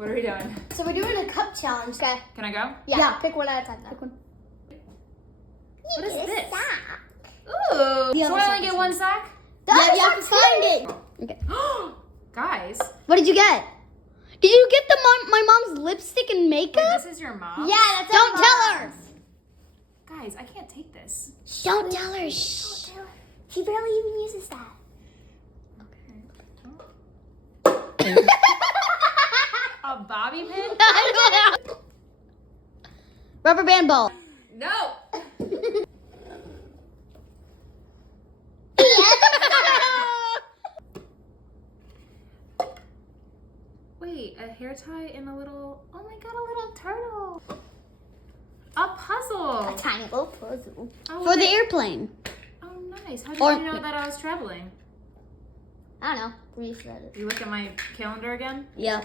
What are we doing? So we're doing a cup challenge. Okay. Can I go? Yeah. Pick one at a time. Pick one. What is this? Sack. Ooh. The So other I sack only get one sack? Yeah, you have to find it. Okay. Guys. What did you get? Did you get my mom's lipstick and makeup? Wait, this is your mom? Yeah, that's Don't our tell her. mom's. Guys, I can't take this. Don't tell her. Shh. Don't tell her. She barely even uses that. A bobby pin? Rubber band ball. No. Wait, a hair tie and a little, oh my god, a little turtle. A puzzle. A tiny little puzzle. Oh, For the wait. airplane. Oh, nice. How did Or- you know that I was traveling? I don't know. Reset it. You look at my calendar again? Yes.